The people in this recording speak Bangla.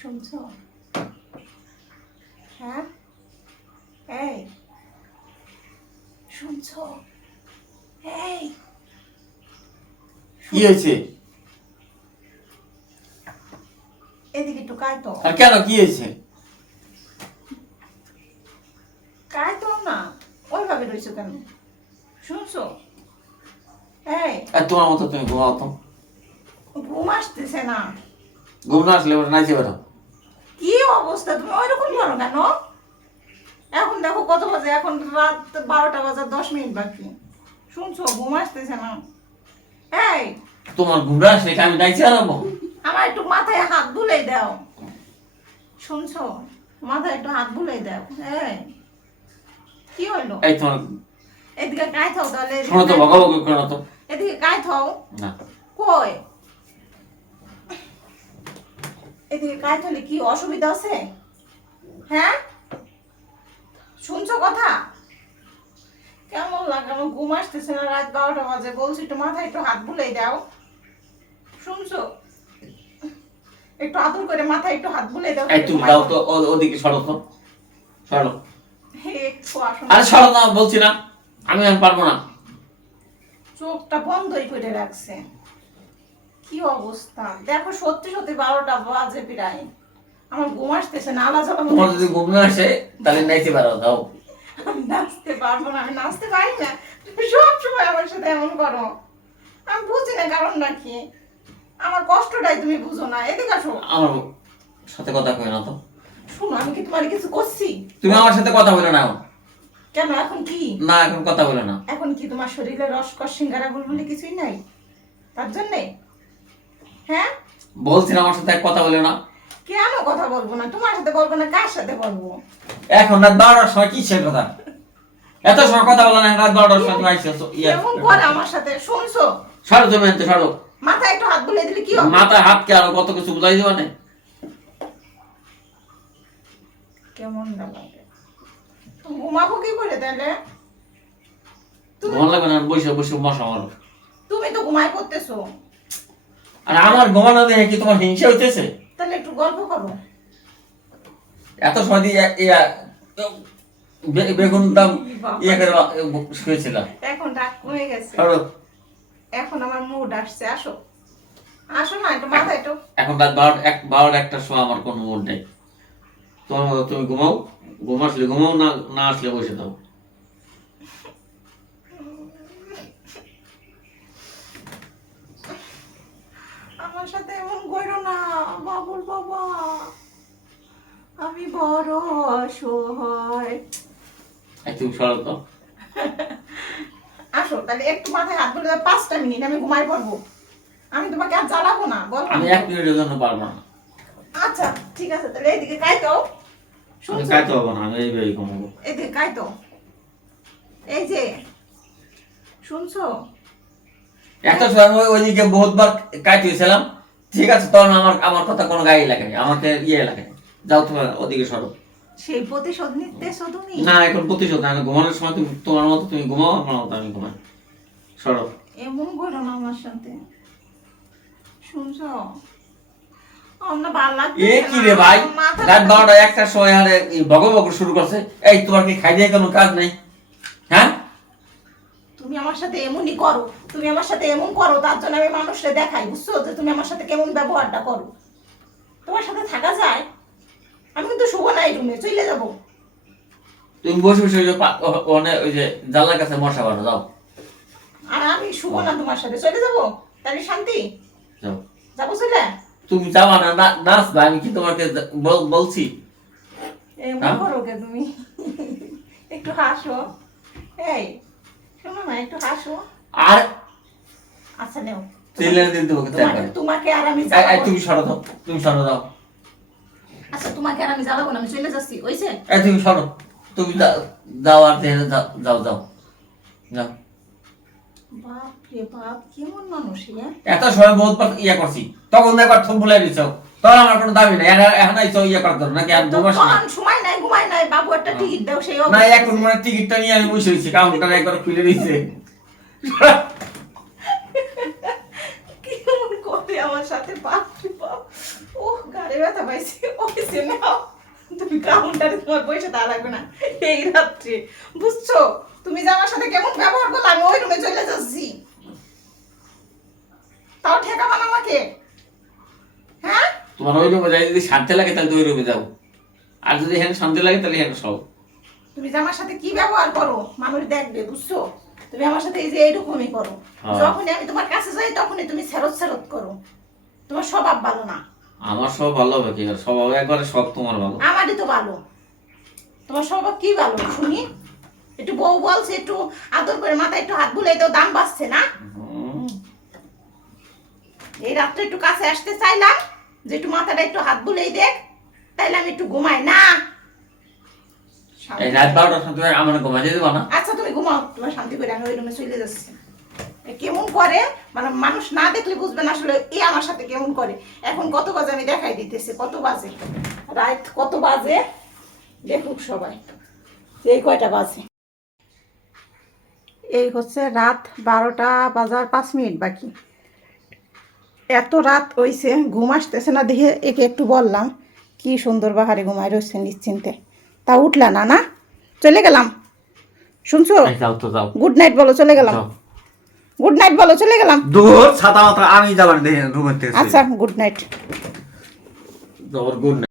শুনছো? হ্যাঁ, এই শুনছো? এই কি হয়েছে? এদিকে একটু কায় তো। আর কেন কি হয়েছে? কায় তো না, ওইভাবে রয়েছো কেন? শুনছো? এই আর তোমার মতো তুমি ঘুমাও তো। ঘুম আসতেছে না। ঘুম না আসলে ওটা নাইছে বেরো। কি অবস্থা, তুমি ওইরকম করো কেন? এখন দেখো কত বাজে, এখন রাত 12টা বাজার 10 মিনিট বাকি। শুনছো? ঘুম আসতেছে না। এই তোমার ঘুম না আসলে কি আমি নাইছে আরবো? আমার একটু মাথায় হাত বুলাই দাও। শুনছো? মাথায় একটু হাত বুলাই দাও। এই কি হইলো? এই তোমার এদিকে কায় থাও তাহলে। শোনো তো, বকাবকি করো তো। এদিকে কায় থাও। না কই? এদিকে কায় থাকলে কি অসুবিধা আছে? হ্যাঁ, শুনছো কথা? কেমন লাগে? আমার ঘুম আসতেছে না, রাত 12টা বাজে। বলছি একটু মাথায় একটু হাত বুলাই দাও। শুনছো? একটু আদর করে মাথায় একটু হাত বুলাই দাও। এই তুমি দাও তো, ওদিকে সরো তো, সরো। হে, একটু আসো না। আরে সরো না বলছি না, আমি আর পারবো না। চোখটা বন্ধই করে রাখছে। কি অবস্থা দেখো, সত্যি সত্যি 12টা বাজে প্রায়। আমার ঘুম আসতেছে না, আলা জ্বালা তোমার যদি ঘুম না আসে তাহলে নাইতে পারো, দাও। আমি নাচতে পারবো না, আমি নাচতে পারি না। তুমি সব সময় আমার সাথে এমন করো, আমি বুঝি না কারণটা কি। আমার কষ্টটাই তুমি বুঝো না। এদিকে আসো। আমার সাথে কথা কই না তো। শুনো, আমি কি তোমার কিছু করছি? তুমি আমার সাথে কথা বলো না এখন। কেন এখন কি? না এখন কথা বলো না। এখন কি তোমার শরীরে রসকস সিঙ্গারা বুলবুলি কিছুই নাই তার জন্যে? হ্যাঁ, বলছি না আমার সাথে কথা বলো না। কেন কথা বলবো না? তোমার সাথে বলবো না, কার সাথে বলবো? এখন রাত 12টার সময় কিসের কথা? এত সময় কথা বলো না, রাত 12টার সময় তুমি আইছো। কেমন করে আমার সাথে? শুনছো? সরো তুমি, এনতে সরো। মাথায় একটু হাত বুলিয়ে দিলে কি হবে? মাথায় হাত কে আরো কত কিছু বুঝাই দিবা না। কেমন লাগে? ঘুমাবো কি করে তাহলে? ঘুমান লাগবে না, বসে বসে মশা মারো। তুমি তো ঘুমাই পড়তেছো। আর আমার ঘুমানো দেখে কি তোমার হিংসা হইতেছে? তাহলে একটু গল্প করো। এত সময় দিয়ে বেগুন দাম ইয়ে করে শুয়েছিলাম। এখন রাত কমে গেছে, সরো। এখন আমার মুড আসছে। আসো, আসো না, একটু মাথায় একটু। এখন রাত 12টা 1টার সময় আমার কোনো মুড নেই। তোমার মতো তুমি ঘুমাও, ঘুম আসলে ঘুমাও, না না আসলে বসে দাও। আমার সাথে এমন করো না বাবুল বাবা, আমি বড় অসহায়। তুমি সরো তো। আসো তাহলে, একটু মাথায় হাত বুলিয়ে দাও। 5টা মিনিট আমি ঘুমাই পড়বো। আমি তোমাকে আর জ্বালাবো না, বলো। আমি 1 মিনিটের জন্য পারবো না। আচ্ছা ঠিক আছে, তাহলে এইদিকে কাইতো। আমি শুনছো? খাইতে হবো না, আমি এইভাবেই ঘুমাবো। এদিকে কাইতো। এই যে শুনছো? একটা সময় ওইদিকে বহুতবার কাটিয়েছিলাম, ঠিক আছে, তখন আমার আমার কথা কোনো গায়ে লাগে না, আমাকে ইয়ে লাগে না। যাও তোমার ওদিকে সরো। সেই প্রতিশোধ নিতেছো তুমি? না এখন প্রতিশোধ না, ঘুমানোর সময় তুমি তোমার মতো তুমি ঘুমাও, আমার মতো আমি ঘুমাই। সরো। এমন করো না আমার সাথে। শুনছো? আমার না ভালো লাগছে এ কি রে ভাই, না, মাথা রাত ব্যথা 12টা 1টার সময় আরে বক বক শুরু করছে। এই তোমার কি খাই দিয়ে কোনো কাজ নেই? হ্যাঁ, তুমি আমার সাথে এমনই করো, তুমি আমার সাথে এমন করো, তার জন্য আমি মানুষকে দেখাই, বুঝছো, যে তুমি আমার সাথে কেমন ব্যবহারটা করো। তোমার সাথে থাকা যায়? আমি কিন্তু শুভ না এই রুমে, চলে যাবো। তুমি বসে বসে ওই যে ওখানে ওই যে জানলার কাছে মশা বানো, যাও আর আমি শুভ না তোমার সাথে, চলে যাবো। তাহলে শান্তি? যাও। যাবো চলে? তুমি যাবা না, নাচবা, আমি কি তোমাকে বলছি? এমন হ্যাঁ? করো কে তুমি? একটু হাসো। এই শোনো না, একটু হাসো। আর আচ্ছা নেও, চিল্লানি দিন তোমাকে তাই করে। তোমাকে আর আমি এই, জ্বালাবো। তুমি সরো দাও, তুমি সরো দাও। আচ্ছা তোমাকে আর আমি জ্বালাবো না, আমি চলে যাচ্ছি, ওইছে? এই তুমি সরো, তুমি যাও আর দেখে যাও, যাও যাও যাও। বাপ রে বাপ, কেমন মানুষ এ? এত সময় বহুত ইয়ে করছি, তখন একবার থম ভুলে দিচ্ছ, তখন আমার কোনো দাবি নেই। এখন আইসো ইয়ে করতে হবে নাকি? আর ঘুমাস না? তখন সময় নাই, ঘুমাই নাই, বাবু একটা টিকিট দাও। সেই না অবস্থা। এখন মানে টিকিটটা নিয়ে আমি বসে হয়েছি, কাউন্টার একবার খুলে দিয়েছে। কেমন করে আমার সাথে, বাপ রে বাপ। ওহ গান ঘাড়ে ব্যথা পাইছি অফিসে নাও, তুমি কাউন্টারে তোমার পয়সা দেওয়া লাগবে না এই রাত্রে, বুঝছো? তুমি যে আমার সাথে কেমন ব্যবহার করলে আমি ওই রুমে চলে যাচ্ছি, তাও ঠেকাবা না আমাকে? হ্যাঁ, তোমার ওই রুমে যাই যদি শান্তি লাগে তাহলে তো ওই রুমে যাও, আর যদি এখানে শান্তি লাগে তাহলে এখানে সব। তুমি যে আমার সাথে কি ব্যবহার করো মানুষ দেখবে, বুঝছো? তুমি আমার সাথে এই যে এইরকমই করো, হ্যাঁ। যখনই আমি তোমার কাছে যাই তখনই তুমি ছেরত ছেরত করো, তোমার স্বভাব ভালো না। আমার সব ভালো হবে কি করে? স্বভাব একবারে সব তোমার ভালো। আমারই তো ভালো, তোমার স্বভাব কি ভালো শুনি? একটু বউ বলছে একটু আদর করে মাথায় একটু হাত বুলাই দাও, দাম বাড়ছে না? হুম। এই রাত্রে একটু কাছে আসতে চাইলাম যে একটু মাথাটা একটু হাত বুলাই দেখ, তাইলে আমি একটু ঘুমাই না। এই রাত 12টার সময় তুমি আমার ঘুমাই দিয়ে দেবা না? আচ্ছা তুমি ঘুমাও, তোমার শান্তি করে আমি ওই রুমে চলে যাচ্ছি। এ কেমন করে মানে মানুষ না দেখলে বুঝবে না আসলে এ আমার সাথে কেমন করে। এখন কত বাজে আমি দেখাই দিতেছি, কত বাজে রাত, কত বাজে দেখুক সবাই এই কয়টা বাজে। এই হচ্ছে রাত 12টা বাজার 5 মিনিট বাকি। এত রাত হইছে, ঘুম আসতেছে না দেখে একে একটু বললাম কি সুন্দর বাহারে ঘুমায় রয়েছে নিশ্চিন্তে, তা উঠলা না? না চলে গেলাম, শুনছো? এই যাও তো যাও। গুড নাইট বলো, চলে গেলাম। যাও। গুড নাইট বলো, চলে গেলাম। দূর ছাতা মাথা আমি যাবার দেখে রুমের থেকে। আচ্ছা গুড নাইট। যাবার গুড